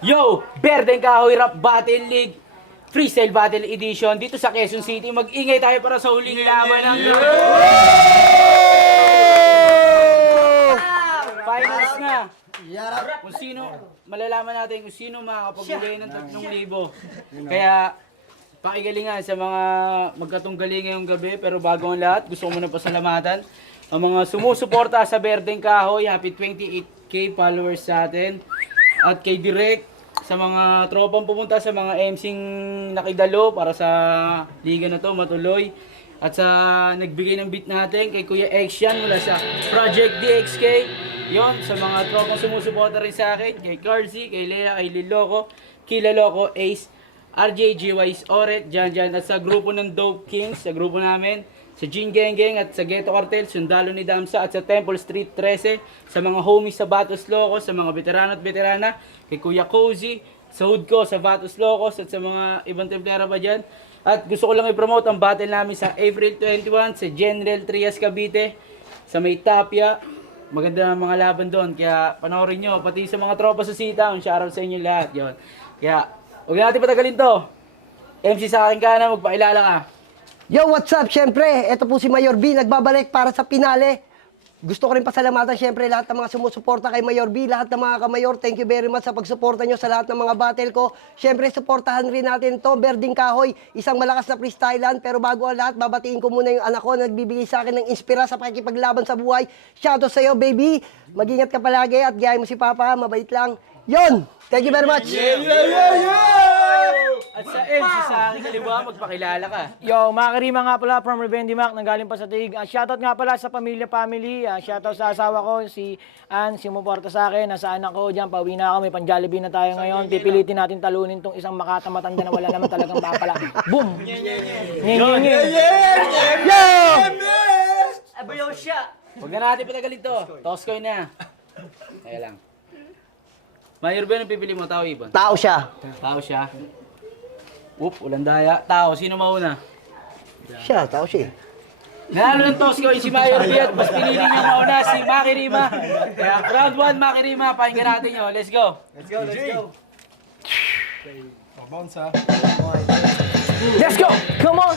Yo! Berdeng Kahoy Rap Battle League Freestyle Battle Edition dito sa Quezon City. Mag-ingay tayo para sa huling laban ng finals na. Kung sino, malalaman natin kung sino makakapagbigay ng 3,000. Kaya pakigalingan sa mga magkatunggali ngayong gabi. Pero bago ang lahat, gusto ko muna pasalamatan ang mga sumusuporta sa Berdeng Kahoy. Happy 28K followers sa atin. At kay Direk, sa mga tropang pumunta, sa mga MC'ng nakidalo para sa liga na to matuloy. At sa nagbigay ng beat natin kay Kuya X mula sa Project DXK. Yon, sa mga tropang sumusuporta rin sa akin, kay Carzy, kay Lea, kay Liloko, Kila Loco, Ace, RJ, GY's Oret, Jan, at sa grupo ng Dope Kings, sa grupo namin, sa Gin Gang Gang at sa Ghetto Cartel, Sundalo ni Damsa at sa Temple Street 13, sa mga homies sa Batos Locos, sa mga veterano at veterana, kay Kuya Cozy, sa hood ko, sa Batos Locos at sa mga ibang templera pa dyan. At gusto ko lang i-promote ang battle namin sa April 21 sa General Trias Cavite, sa May Tapia. Maganda mga laban doon, kaya panoorin nyo, pati sa mga tropa sa Sitaon, shoutout sa inyo lahat. Yon. Kaya, huwag natin patagalin to. MC sa akin ka na, magpakilala ka. Yo, what's up? Siyempre, ito po si Mayor B, nagbabalik para sa pinale. Gusto ko rin pasalamatan siyempre lahat ng mga sumusuporta kay Mayor B, lahat ng mga kamayor, thank you very much sa pagsuporta nyo sa lahat ng mga battle ko. Siyempre, suportahan rin natin to, Berdeng Kahoy, isang malakas na freestylan. Pero bago ang lahat, babatiin ko muna yung anak ko na nagbibigay sa akin ng inspira sa pakikipaglaban sa buhay. Shoutout sa'yo, baby. Mag-ingat ka palagi at gaya mo si Papa, mabait lang. Yon! Thank you very much! At sa MC sa akin kaliwa, magpakilala ka. Yo, mga karima nga pala from Revendi Mac, nanggaling pa sa Tig. Shoutout nga pala sa pamilya family. Shoutout sa asawa ko, si Ann, sumuporta sa akin. Nasa anak ko dyan, pauwi na ako, may pan-Jollibee na tayo ngayon. Pipilitin natin talunin tong isang makatamatanda na wala naman talagang papala. Boom! Nye. Yo! Abayaw siya! Huwag na natin patagalin to. Toss coin na. Kaya lang. Mayor ba yung pipili mo? Tao ibon? Tao siya. Tao siya. Oop, ulan daya. Tao, sino mauna? Siya, tao siya. Nanalo ng toss coin si Mayor B at mas pinili niyo mauna si Maki Rima. Kaya round 1, Maki Rima, pakinggan natin nyo. Let's go. Let's go! Come on!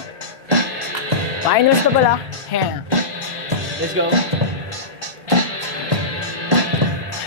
Finals na pala. Let's go.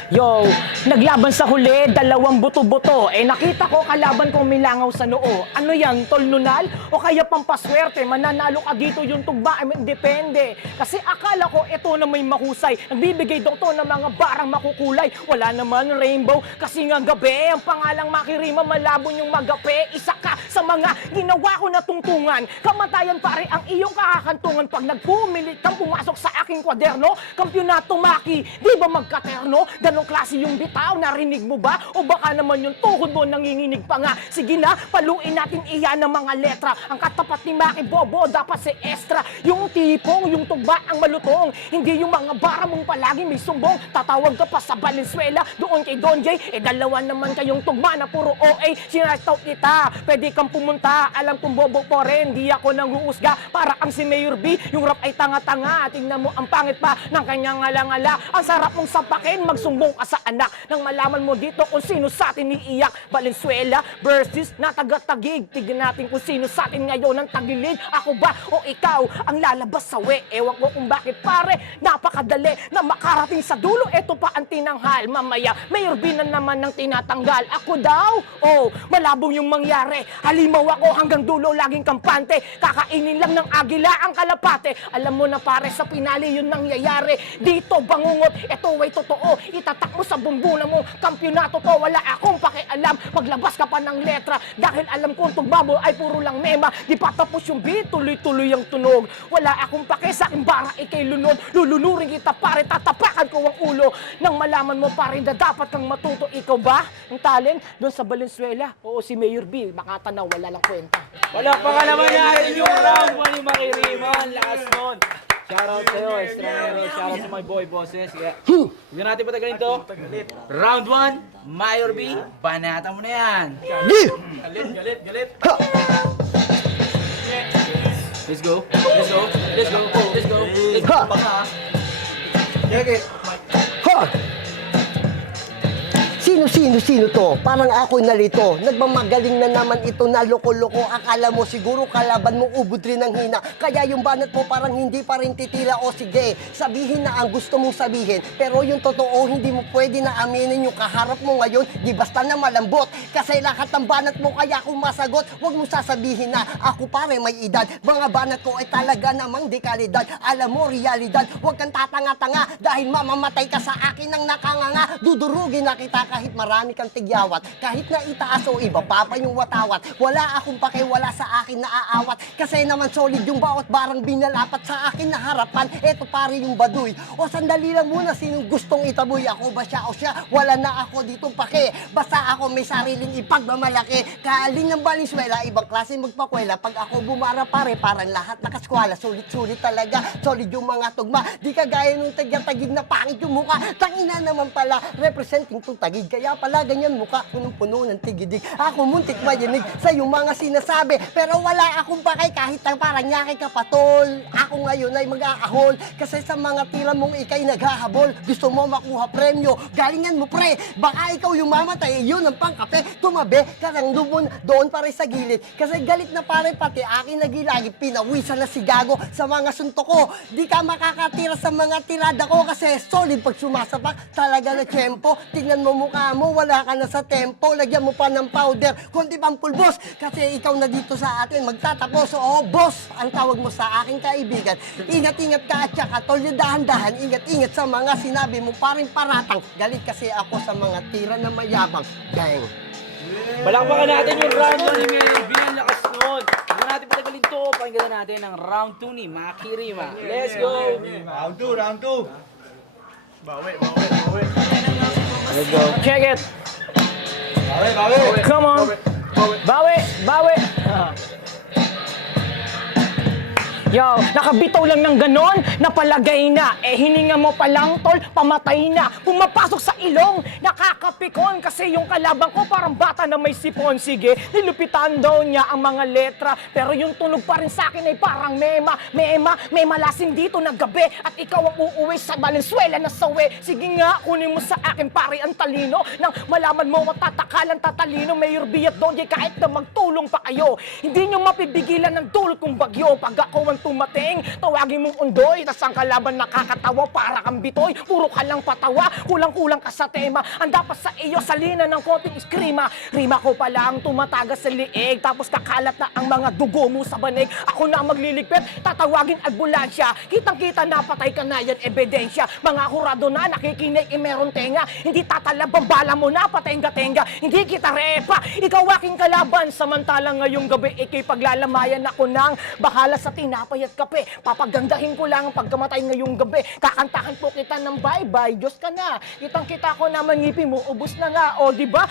Yo, naglaban sa huli, 2 buto-buto. Nakita ko kalaban kong milangaw sa noo. Ano yan, tol nunal? O kaya pampaswerte, mananalo ka dito yung tugba? Depende. Kasi akala ko ito na may mahusay. Nagbibigay daw to ng mga barang makukulay. Wala naman rainbow, kasi nga gabi. Ang pangalang Maki Rima, malabo yung magape. Isa ka sa mga ginawa ko na tungtungan. Kamatayan pare ang iyong kakakantungan. Pag nagpumilit kang pumasok sa aking kwaderno, Kampyonato Maki, di ba magkaterno? Anong klase yung bitaw? Narinig mo ba? O baka naman yung tuhod mo nanginginig pa nga? Sige na, paluin natin iyan ng mga letra. Ang katapat ni Maki Bobo dapat si Extra. Yung tipong, yung tugba ang malutong. Hindi yung mga bara mong palagi may sumbong. Tatawag ka pa sa Valenzuela, doon kay Don J. Dalawa naman kayong tugma na puro OA. Sinartaw kita, pwede kang pumunta. Alam kong bobo po rin, di ako nang huusga. Para ang si Mayor B, yung rap ay tanga-tanga. Tingnan mo ang pangit pa ng kanyang ngala-ngala. Ang sarap mong sapakin, magsumbong ka sa anak. Nang malaman mo dito kung sino sa atin iiyak. Valenzuela versus na taga-tagig. Tignan natin kung sino sa atin ngayon ang tagilid. Ako ba o ikaw ang lalabas sa we? Ewan ko kung bakit pare, napakadali na makarating sa dulo. Ito pa ang tinanghal. Mamaya, Mayor B na naman ang tinatanggal. Ako daw? Oh, malabong yung mangyari. Halimaw ako hanggang dulo, laging kampante. Kakainin lang ng agila ang kalapate. Alam mo na pare, sa pinali yun nangyayari. Dito bangungot, ito ay totoo. Itatak mo sa bumbuna mo, kampyonato to, wala akong pakialam. Maglabas ka pa ng letra, dahil alam kong tugba mo ay puro lang mema. Di pa tapos yung beat, tuloy-tuloy ang tunog. Wala akong pake sa aking bara, ikay lunod. Lulunurin kita pare, tatapakan ko ang ulo. Nang malaman mo pare na dapat kang matuto. Ikaw ba? Ang talent doon sa Valenzuela? Oo, si Mayor B, baka tanaw, wala lang kwenta. Wala pa ka naman yan yung round 1 ni Maki Rima. Lakas nun. Shoutout sa'yo, Estrangero. Shoutout sa my boy bosses. Kaya, hindi natin patagalin to. Round 1, Mayor B, banata mo na yan. Galit. Let's go. Ha! Sino Sino to? Parang ako nalito. Nagmamagaling na naman ito na loko-loko. Akala mo siguro kalaban mo ubod rin ng hina. Kaya yung banat mo parang hindi pa rin titila. O sige, sabihin na ang gusto mong sabihin. Pero yung totoo, hindi mo pwede na aminin yung kaharap mo ngayon. Di basta na malambot. Kasi lahat ng banat mo kaya kung masagot, huwag mo sasabihin na ako pare may edad. Mga banat ko ay talaga namang di kalidad. Alam mo, realidad, huwag kang tatanga-tanga. Dahil mamamatay ka sa akin ng nakanganga. Dudurugin na kita kahit marami kang tigyawat. Kahit na itaas o ibaba pa yung watawat. Wala akong pakiwala sa akin na aawat. Kasi naman solid yung bawat barang binalapat sa akin na harapan. Eto pare yung baduy. O sandali lang muna, sinong gustong itaboy? Ako ba siya o siya? Wala na ako ditong pake. Basta ako may sariling ipagmamalaki. Kaaling ng Valenzuela, ibang klase magpakwela. Pag ako bumara pare, parang lahat nakaskwala. Sulit-sulit talaga. Solid yung mga tugma. Di kagaya nung tagya-tagig na pangit yung mukha. Tangina naman pala, representing tong tagig. Kaya pala ganyan mukha, punong-puno ng tigidig. Ako muntik mayinig sa yung mga sinasabi. Pero wala akong pakay kahit ang parang nyaki ka patol. Ako ngayon ay mag-aahol. Kasi sa mga tira mong ikay naghahabol. Gusto mo makuha premyo. Galingan mo pre. Baka ikaw yung mamatay. Yun ang pangkape. Tumabi ka lang doon pare sa gilid. Kasi galit na pare pati akin nagilagi. Pinawisan na si Gago sa mga suntok ko. Di ka makakatira sa mga tirada ko. Kasi solid pag sumasapak. Talaga na tiyempo. Tingnan mo mukha mo. Wala ka na sa tempo. Lagyan mo pa ng powder. Kundi pang pulbos. Kasi ikaw na dito sa atin magtatapos. Oo, boss. Ang tawag mo sa aking kaibigan. Ingat-ingat ka at saka tol, dahan-dahan. Ingat-ingat sa mga sinabi mo. Paring paratang. Galit kasi ako sa mga tira na mayabang. Gang. Palakpakan natin yung round 1 ni Mayor B. Ang lakas nun. Huwag na natin patagalin to. Pakinggan natin ang round 2 ni Maki Rima. Let's go! Round 2. Bawi. Let's go. Check it. Bawi. Come on. Bawi. Yo, nakabitaw lang ng ganon, napalagay na. Hininga mo pa lang, tol, pamatay na. Pumapasok sa ilong, nakakapikon. Kasi yung kalaban ko parang bata na may sipon. Sige, nilupitan daw niya ang mga letra. Pero yung tunog pa rin sa akin ay parang mema. May malasin dito na gabi. At ikaw ang uuwi sa Valenzuela na sawi. Sige nga, kunin mo sa akin pare ang talino. Nang malaman mo matatakalan tatalino. Mayor B at Donjay kahit na magtulong pa kayo. Hindi nyo mapipigilan ng dulot kong bagyo. Pag ako ang tumating, tawagin mong undoy. Tas ang kalaban nakakatawa para kang bitoy. Puro ka lang patawa, kulang-kulang ka sa tema. Ang dapat sa iyo, salina ng konting iskrima. Rima ko pa lang tumatagas sa liig. Tapos kakalat na ang mga dugo mo sa banig. Ako na ang magliligpit, tatawagin ambulansya. Kitang-kita na patay ka na yan, ebidensya. Mga hurado na nakikinig, meron tenga. Hindi tatalab ang bala mo na, patenga-tenga. Hindi kita repa, ikaw aking kalaban. Samantalang ngayong gabi, ikay paglalamayan ako ng bahala sa tinapay at kape. Papagandahin ko lang ang pagkamatay ngayong gabi. Kakantahan po kita ng bye-bye, Diyos ka na. Kitang-kita ko na ngipin mo, ubus na nga. O, di ba?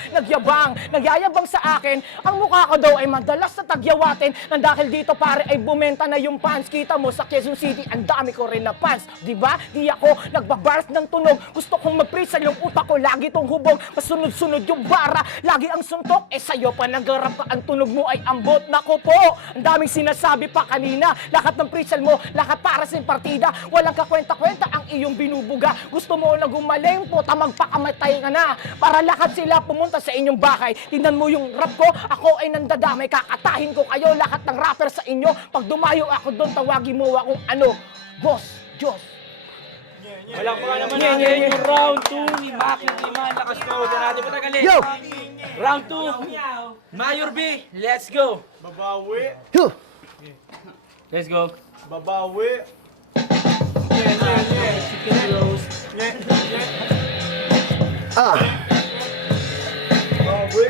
Nagyayabang sa akin. Ang mukha ko daw ay madalas sa tagyawatin. Nang dahil dito pare ay bumenta na yung pants. Kita mo sa Quezon City, ang dami ko rin na pants. Di ba? Di ako nagbabars ng tunog. Gusto kong mag-freeze yung utak ko. Lagi tong hubog. Masunod-sunod yung bara. Lagi ang suntok. Sa'yo pa nagarap ka. Ang tunog mo ay ambot. Nako po. Ang daming sinasabi pa kanina. Lahat ng presal mo, lahat para sa partida. Walang kakwenta-kwenta ang iyong binubuga. Gusto mo na gumaling po, magpakamatay ka na. Para lahat sila pumunta sa inyong bahay. Tingnan mo yung rap ko, ako ay nandadamay. Kakatahin ko kayo, lahat ng rapper sa inyo. Pag dumayo ako doon, tawagin mo akong Boss, Diyos. Palakpakan naman natin yung round 2 ni Maki Rima. Ang lakas nun. Huwag na natin patagalin. Yo! Round 2, Mayor B. Let's go! Babawi. Huh. Let's go. Babawi. Ah. Babawi.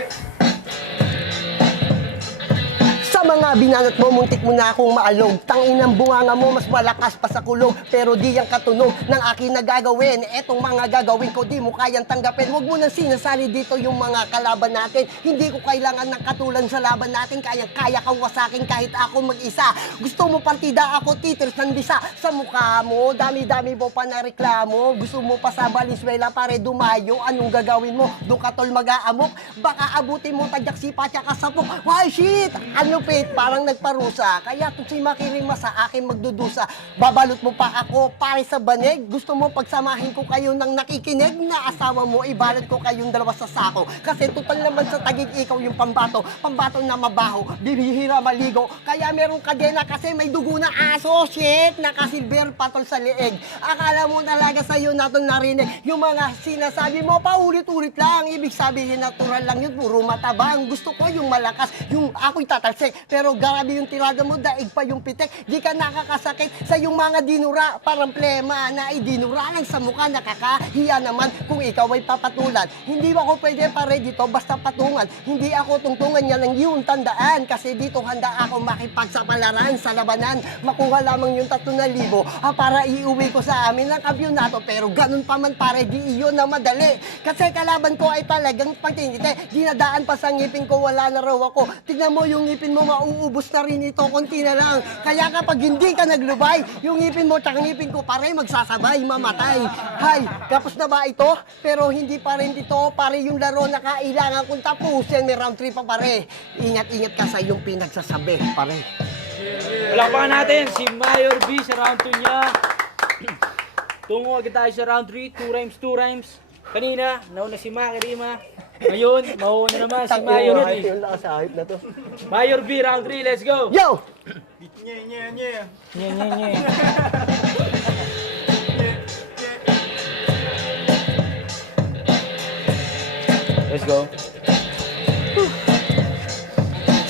Sa mga binanat mo, muntik mo na akong maalog. Tangin ng bunganga mo, mas malakas pa sa kulog. Pero di yung katunog ng akin na gagawin. Etong mga gagawin ko, di mo kayang tanggapin. Huwag mo nang sinasali dito yung mga kalaban natin. Hindi ko kailangan ng katulan sa laban natin. Kaya kang wasakin kahit ako mag-isa. Gusto mo partida, ako titers ng bisa. Sa mukha mo, dami-dami mo pa na reklamo. Gusto mo pa sa Valenzuela pare dumayo. Anong gagawin mo? Doon ka tol mag-aamok. Baka abutin mo tagyak sipa tsaka sapok. Why shit? Ano pit pa? parang nagparusa. Kaya to si Makirima sa akin magdudusa. Babalot mo pa ako pare sa banig. Gusto mo pagsamahin ko kayo ng nakikinig na asawa mo, ibalot ko kayong dalawa sa sako. Kasi total naman sa tagig ikaw yung pambato. Pambato na mabaho, bibihira maligo. Kaya merong kadena kasi may dugo na aso. Shit, nakasilver patol sa leeg. Akala mo talaga sa'yo natin narinig. Yung mga sinasabi mo paulit-ulit lang. Ibig sabihin natural lang yun, puro matabang. Gusto ko yung malakas, yung ako'y tatalsik. Pero grabe yung tirada mo, daig pa yung pitik. Di ka nakakasakit sa yung mga dinura. Parang plema na idinura lang sa mukha. Nakakahiya naman kung ikaw ay papatulan. Hindi ako pwede pare dito basta patungan. Hindi ako tungtungan niya lang yung tandaan. Kasi dito handa ako makipagsapalaran sa labanan. Makuha lamang yung 3,000 para iuwi ko sa amin ng kampyonato. Pero ganun pa man pare, di iyon na madali. Kasi kalaban ko ay talagang pagtingiti. Dinadaan pa sa ngipin ko, wala na raw ako. Tignan mo yung ngipin mo, mauubos na rin ito, konti na lang. Kaya kapag hindi ka naglubay, yung ngipin mo tsaka ngipin ko pare, magsasabay, mamatay. Hay, kapos na ba ito? Pero hindi pa rin dito, pare yung laro na kailangan kung tapusin. May round 3 pa pare. Ingat-ingat ka sa iyong pinagsasabi, pare. Palakpakan natin si Mayor B sa round 2 niya. Tungo agad tayo sa round 3, 2 rhymes. Kanina, nauna si Makirima. Ngayon, mauna naman si Mayor B. Yung nakasahip na to. Mayor B, round 3, let's go! Yo! Nye, nye, nye. Nye, nye, nye. Let's go.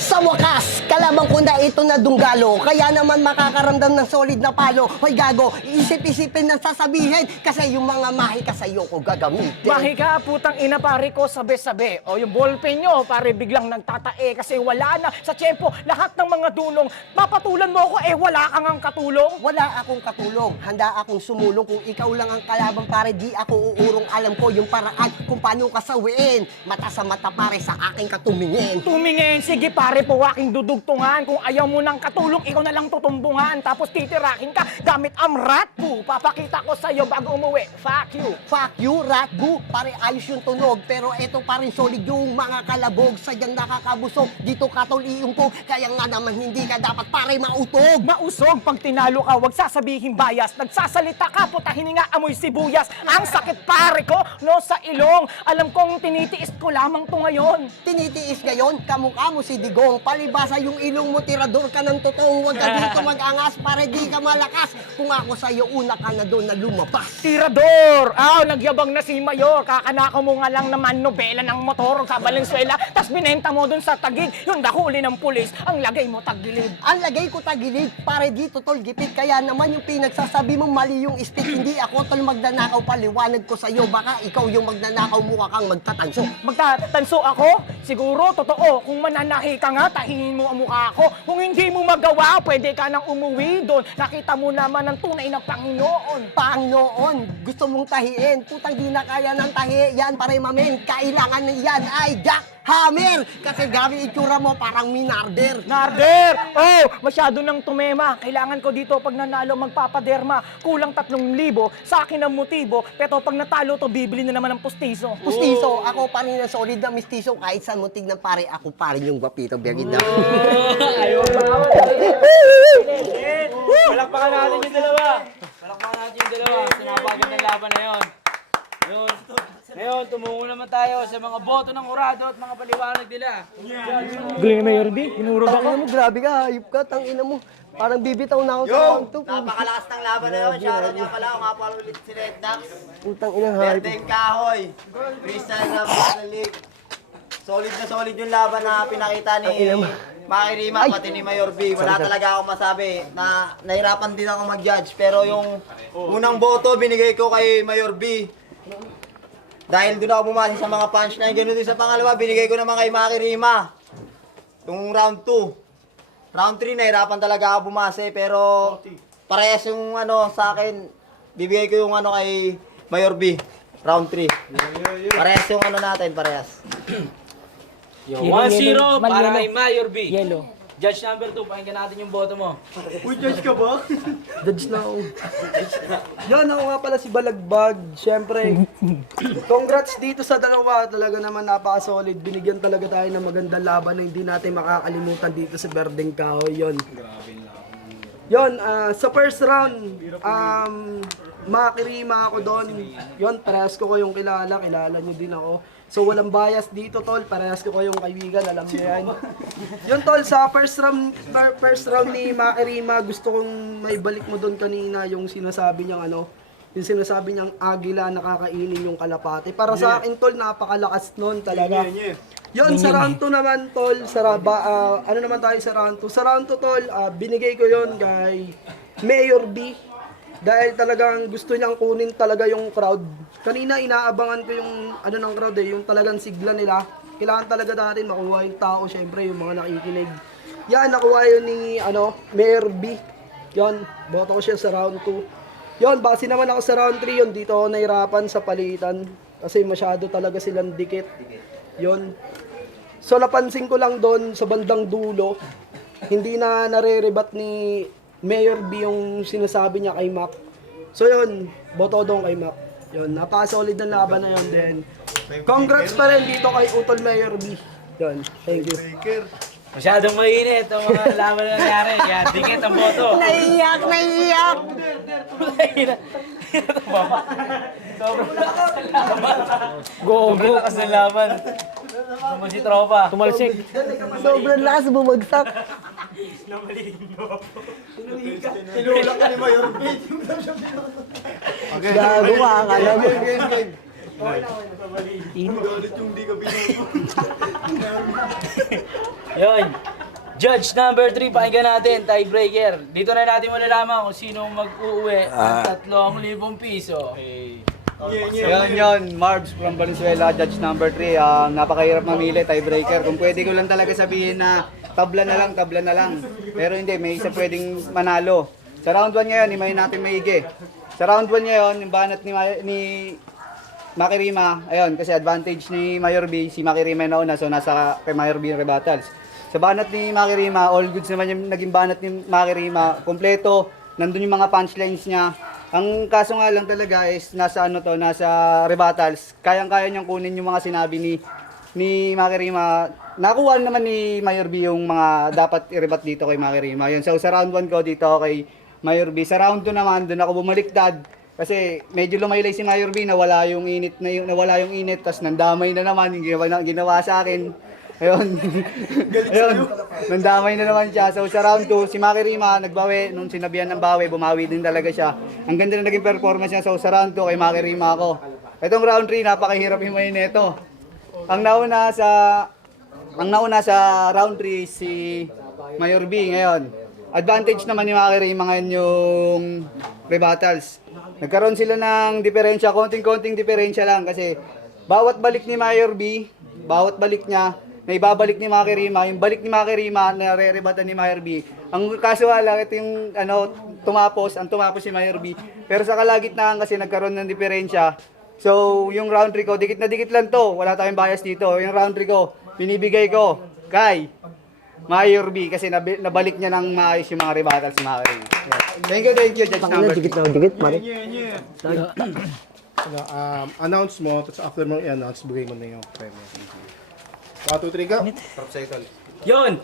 Sa wakas, kalaban ko na ito na dunggalo. Kaya naman makakaramdam ng solid na palo. Hoy gago, iisip-isipin ng sasabihin. Kasi yung mga mahika sa'yo ko gagamitin. Mahika, putang ina pare ko, sabi-sabi. O yung ballpen nyo, pare biglang nagtatae kasi wala na sa tiyempo lahat ng mga dulong. Mapatulan mo ako, wala kang ang katulong. Wala akong katulong. Handa akong sumulong. Kung ikaw lang ang kalaban pare, di ako uurong. Alam ko yung paraan kung paano ka sawiin. Mata sa mata pare, sa aking katumingin. Tumingin, sige pare po aking dudugtungan. Kung ayaw mo ng katulong, ikaw na lang tutumbungan. Tapos titirakin ka gamit ang rat po. Papakita ko sa'yo bago umuwi. Fuck you. Fuck you, ratbu. Pare, ayos yung tunog. Pero eto pa rin solid yung mga kalabog. Sadyang nakakabusog. Dito katol iungkog. Kaya nga naman hindi ka dapat pare mautog. Mausog pag tinalo ka, wag sasabihin bias. Nagsasalita ka, puta hininga amoy sibuyas. Ang sakit pare ko, no, sa ilong. Alam kong tinitiis ko lamang to ngayon. Tinitiis ngayon, kamukha mo si Digong. Palibasa yung ilong mo, tirador ka ng totoong. Huwag ka dito mag-angas, pare di ka malakas. Kung ako sa'yo, una ka na doon na lumabas. Tirador! Nagyabang na si Mayor. Kakanaka mo nga lang naman nobela ng motor sa Valenzuela. Tas binenta mo dun sa Taguig. Yung dahuli ng pulis, ang lagay mo tagilid. Ang lagay ko tagilid, pare dito tol gipit. Kaya naman yung pinagsasabi mong mali yung speed. Hindi ako tol magnanakaw, paliwanag ko sa'yo. Baka ikaw yung magnanakaw, mukha kang magtatanso. Magtatanso ako? Siguro, totoo. Kung mananahi ka nga, tahingin mo ang mukha ko. Kung hindi mo magawa, pwede ka nang umuwi doon. Nakita mo naman ang tunay na Panginoon. Panginoon, gusto mong tahiin. Putang di na kaya ng tahi. Yan pare mamin, kailangan yan ay jackhammer. Kasi gabi itsura mo parang minarder. Narder! Masyado nang tumema. Kailangan ko dito pag nanalo magpapaderma. Kulang 3,000. Sa akin ang motibo. Pero pag natalo to, bibili na naman ng pustiso. Pustiso, ako pa rin ang solid na mistiso. Kahit saan mo tignan pare, ako pa rin yung guwapito. Biyagin na. Ayaw ba? Palakpakan natin yung dalawa. Palakpakan natin yung dalawa. Sinabagan ng laban na yun. Ngayon, tumungo naman tayo sa mga boto ng urado at mga paliwanag nila. Galing na Mayor B. Hinurog ako. Tangina mo, grabe ka, hayop ka, tangina mo. Parang bibitaw na ako sa round 2. Napakalakas ng laban na yun. Shoutout nga pala ako nga pala ulit si Red Dax. Putang ina, hayop. Berdeng Kahoy. Crystal Ram Battle League. Solid na solid yung laban na pinakita ni Makirima pati ni Mayor B. Wala talaga akong masabi na nahirapan din ako mag-judge. Pero yung unang boto binigay ko kay Mayor B. Dahil doon ako bumasi sa mga punchline. Ganun din sa pangalawa, binigay ko naman kay Makirima. Yung round 2. Round 3, nahirapan talaga ako bumase, pero parehas yung sa akin, bibigay ko yung kay Mayor B. Round 3. Parehas yung natin, parehas. 1-0 para kay Mayor B. Yellow. Judge number 2, pakinggan natin yung boto mo. Uy, judge ka ba? Judge na ako. Yan, ako nga pala si Balagbag. Siyempre, congrats dito sa dalawa. Talaga naman napaka-solid. Binigyan talaga tayo ng magandang laban na hindi natin makakalimutan dito sa Berdeng Kahoy. Yon, sa first round, makirima ako doon. Yon, parehas ko yung kilala nyo din ako. So walang bias dito, tol. Parehas ko yung kaibigan, alam niyo yan. Yun, tol, sa first round ni Makirima, gusto kong maibalik mo doon kanina yung sinasabi niyang yung sinasabi niyang agila nakakainin yung kalapate. Para sa akin, tol, napakalakas nun talaga. Yun, sa round 2 naman, tol, ano naman tayo sa round 2? Sa round 2, tol, binigay ko yon kay Mayor B. Dahil talagang gusto niyang kunin talaga yung crowd. Kanina inaabangan ko yung ng crowd yung talagang sigla nila. Kailangan talaga natin makuha yung tao, syempre yung mga nakikinig. Yan, nakuha yun ni Mayor B. Yan, boto ko siya sa round 2. Yon, base naman ako sa round 3 yun. Dito ako nahirapan sa palitan. Kasi masyado talaga silang dikit. Yon. So napansin ko lang doon sa bandang dulo, hindi na nare-rebat ni Mayor B yung sinasabi niya kay Mac. So yun, boto doon kay Mac. Yun, napaka-solid na laban na yun din. Congrats pa rin dito kay Utol Mayor B. Yun, thank you. Masyadong mainit ang mga laban na nangyari. Kaya dikit ang boto. Naiiyak! Sobrang lakas ng laban. Naman si tropa. Tumalsik. Sobrang lakas, bumagsak. Tinulak ka ni Mayor B. Gago ka, akala mo. Yun. Judge number 3, pakinggan natin, tiebreaker. Dito na natin malalaman kung sino mag-uuwi ng 3,000 piso. Yun, Marbs from Valenzuela, judge number 3. Napakahirap mamili, tiebreaker. Kung pwede ko lang talaga sabihin na tabla na lang. Pero hindi, may isa pwedeng manalo. Sa round 1 ngayon, himayin natin maigi. Sa round 1 ngayon, yung banat ni Makirima, ayun, kasi advantage ni Mayor B, si Makirima na una, so nasa kay Mayor B yung rebuttals. Sa banat ni Makirima, all goods naman yung naging banat ni Makirima, kompleto, nandun yung mga punchlines niya. Ang kaso nga lang talaga is nasa rebuttals, kayang-kaya niyang kunin yung mga sinabi ni Makirima. Nakuha naman ni Mayor B yung mga dapat i-rebat dito kay Makirima. Yun, so sa round 1 ko dito kay Mayor B. Sa round 2 naman, doon ako bumaliktad. Kasi medyo lumaylay si Mayor B, nawala yung init, tapos nandamay na naman yung ginawa sa akin. Ayun. Ayun. Nandamay na naman siya. So sa round 2, si Makirima nagbawi, nung sinabihan ng bawi, bumawi din talaga siya. Ang ganda na naging performance niya. So sa round 2, kay Makirima ako. Itong round 3, napakahirap himayin nito. Ang nauna sa round 3 si Mayor B ngayon. Advantage naman ni Makirima ngayon yung rebuttals. Nagkaroon sila ng diferensya, konting-konting diferensya lang kasi bawat balik ni Mayor B, bawat balik niya, na ibabalik ni Makirima, yung balik ni Makirima na re-rebatan ni Mayor B. Ang kaso lang, ito yung tumapos si Mayor B. Pero sa kalagitnaan kasi nagkaroon ng diferensya. So, yung round 3 ko, dikit na dikit lang to. Wala tayong bias dito. Yung round 3 ko, binibigay ko kay Mayor B kasi nabalik niya ng maayos yung mga rebuttals si Makirima. Thank you, Judge Tangina, number 3. dikit na dikit, Mari. Announce mo, tapos after mo i-announce, bigay mo na yung premium. 1, 2, 3, go! Yun!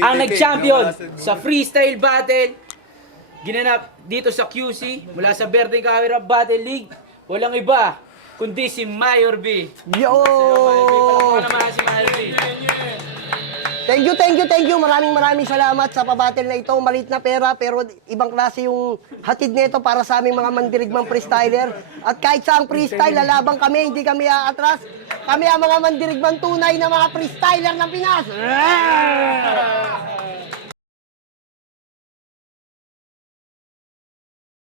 Ang nag-champion sa freestyle battle, ginanap dito sa QC, mula sa Berdeng Kahoy Rap Battle League, walang iba, kundi si Mayor B. Yo! Palakpakan naman si Mayor B. Thank you. Maraming salamat sa pabattle na ito. Malit na pera pero ibang klase yung hatid nito para sa aming mga mandirigmang freestyler. At kahit sa ang freestyle, lalabang kami, hindi kami aatras. Kami ang mga mandirigmang tunay na mga freestyler ng Pinas.